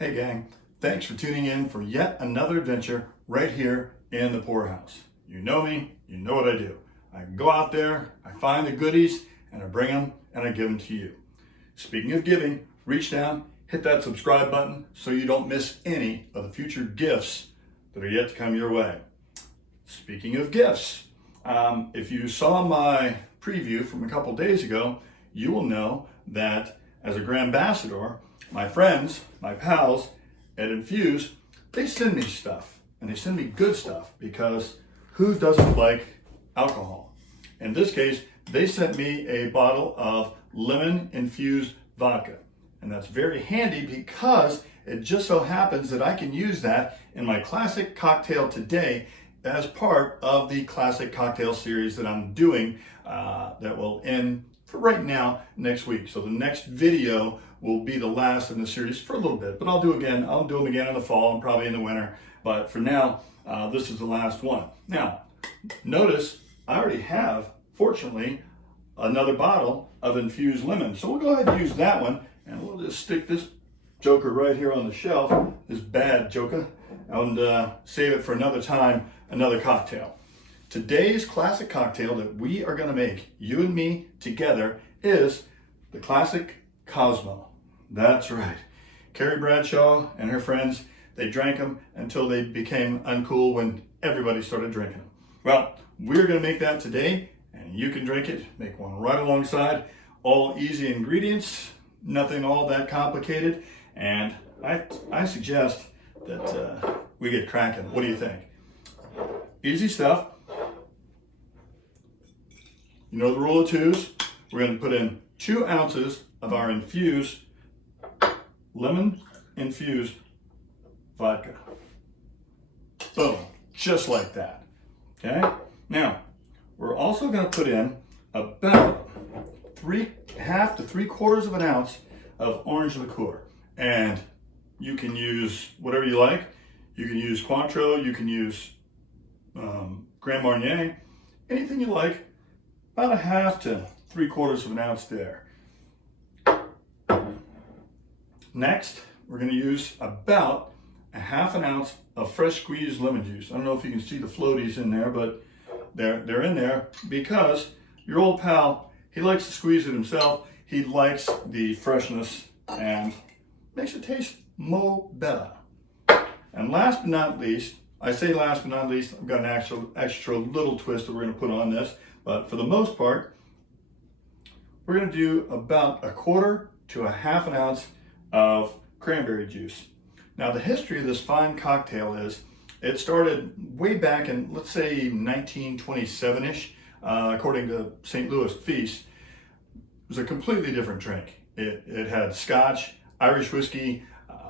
Hey gang, thanks for tuning in for yet another adventure right here in the Poorhouse. You know me, you know what I do. I go out there, I find the goodies, and I bring them and I give them to you. Speaking of giving, reach down, hit that subscribe button so you don't miss any of the future gifts that are yet to come your way. Speaking of gifts, if you saw my preview from a couple days ago, you will know that as a Grand Ambassador, my friends, my pals at Infuse, they send me stuff, and they send me good stuff, because who doesn't like alcohol? In this case, they sent me a bottle of lemon-infused vodka, and that's very handy because it just so happens that I can use that in my classic cocktail today as part of the classic cocktail series that I'm doing that will end for right now next week. So the next video will be the last in the series for a little bit, but I'll do them again in the fall and probably in the winter. But for now, this is the last one. Now, notice I already have, fortunately, another bottle of infused lemon. So we'll go ahead and use that one, and we'll just stick this joker right here on the shelf, this bad joker, and save it for another time, another cocktail. Today's classic cocktail that we are going to make, you and me together, is the classic Cosmo. That's right. Carrie Bradshaw and her friends, they drank them until they became uncool when everybody started drinking them. Well, we're going to make that today, and you can drink it. Make one right alongside. All easy ingredients, nothing all that complicated, and I suggest that we get cracking. What do you think? Easy stuff. You know the rule of twos. We're going to put in 2 ounces of our lemon infused vodka. Boom, just like that. Okay. Now we're also going to put in about half to 3/4 of an ounce of orange liqueur, and you can use whatever you like. You can use Cointreau, you can use Grand Marnier, anything you like. About 1/2 to 3/4 of an ounce there. Next, we're going to use about 1/2 ounce of fresh squeezed lemon juice. I don't know if you can see the floaties in there, but they're in there because your old pal, he likes to squeeze it himself. He likes the freshness and makes it taste mo better. And last but not least, I say last but not least, I've got an extra little twist that we're going to put on this. But for the most part, we're going to do about 1/4 to 1/2 ounce of cranberry juice. Now, the history of this fine cocktail is, it started way back in, let's say, 1927-ish, according to St. Louis Feast. It was a completely different drink. It had scotch, Irish whiskey,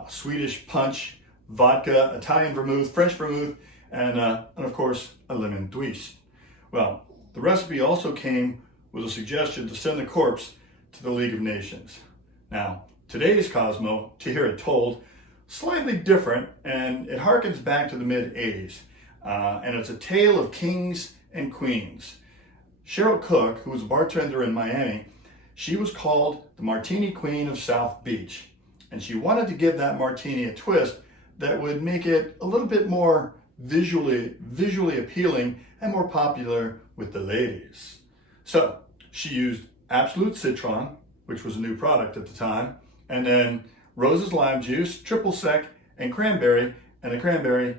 Swedish punch, vodka, Italian vermouth, French vermouth, and of course, a lemon twist. Well, the recipe also came with a suggestion to send the corpse to the League of Nations. Now, today's Cosmo, to hear it told, slightly different, and it harkens back to the mid-'80s. And it's a tale of kings and queens. Cheryl Cook, who was a bartender in Miami, she was called the Martini Queen of South Beach. And she wanted to give that martini a twist that would make it a little bit more visually appealing and more popular with the ladies. So she used Absolute Citron, which was a new product at the time, and then Rose's lime juice, triple sec, and cranberry. And the cranberry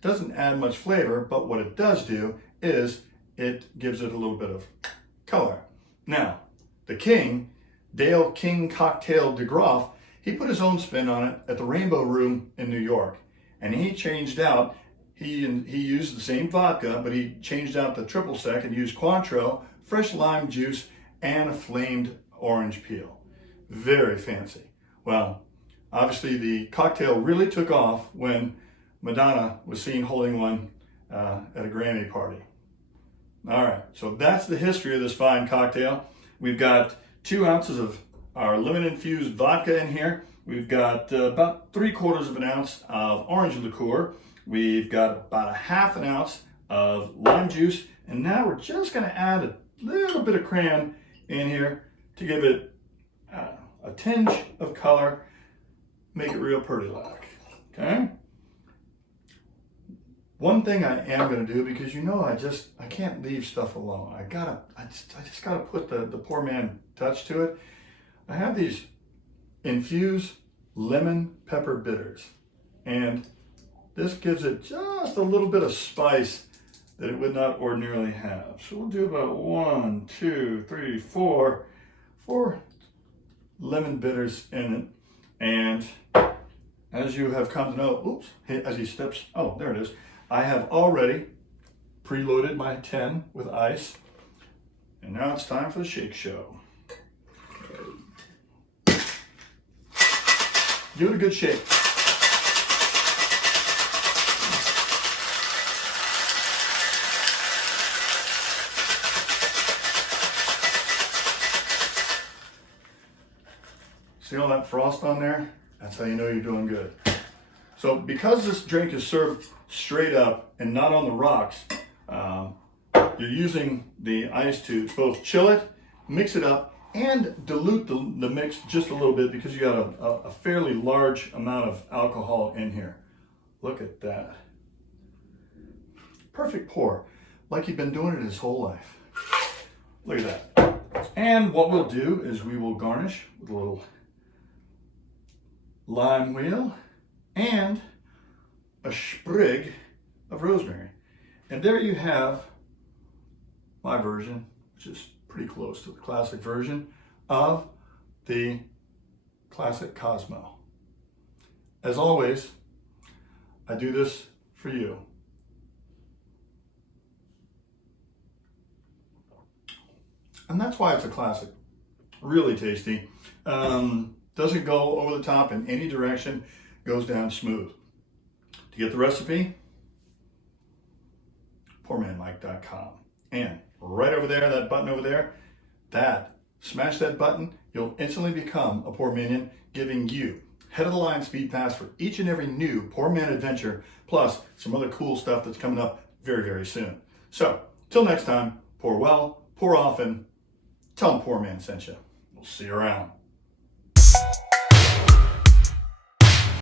doesn't add much flavor, but what it does do is it gives it a little bit of color. Now, the king, Dale King Cocktail de Groff, he put his own spin on it at the Rainbow Room in New York, and he changed out. He used the same vodka, but he changed out the triple sec and used Cointreau, fresh lime juice, and a flamed orange peel. Very fancy. Well, obviously the cocktail really took off when Madonna was seen holding one at a Grammy party. All right, so that's the history of this fine cocktail. We've got 2 ounces of our lemon-infused vodka in here. We've got about 3/4 of an ounce of orange liqueur. We've got about 1/2 ounce of lime juice, and now we're just going to add a little bit of cran in here to give it a tinge of color. make it real pretty like, okay? One thing I am gonna do, because you know I can't leave stuff alone. I just gotta put the poor man touch to it. I have these infused lemon pepper bitters, and this gives it just a little bit of spice that it would not ordinarily have. So we'll do about 1, 2, 3, 4 lemon bitters in it. And as you have come to know, oops, as he steps, oh, there it is. I have already preloaded my 10 with ice. And now it's time for the shake show. Give it a good shake. See all that frost on there? That's how you know you're doing good. So because this drink is served straight up and not on the rocks, you're using the ice to both chill it, mix it up, and dilute the mix just a little bit, because you got a fairly large amount of alcohol in here. Look at that. Perfect pour, like you've been doing it his whole life. Look at that. And what we'll do is we will garnish with a little lime wheel and a sprig of rosemary. And there you have my version, which is pretty close to the classic version of the classic Cosmo. As always, I do this for you. And that's why it's a classic. Really tasty. Doesn't go over the top in any direction, goes down smooth. To get the recipe, POURMAN'S.com. And right over there, that button over there, smash that button, you'll instantly become a Pour Minion, giving you head of the line speed pass for each and every new Pour Man adventure, plus some other cool stuff that's coming up very, very soon. So, till next time, pour well, pour often, tell them Pour Man sent you. We'll see you around.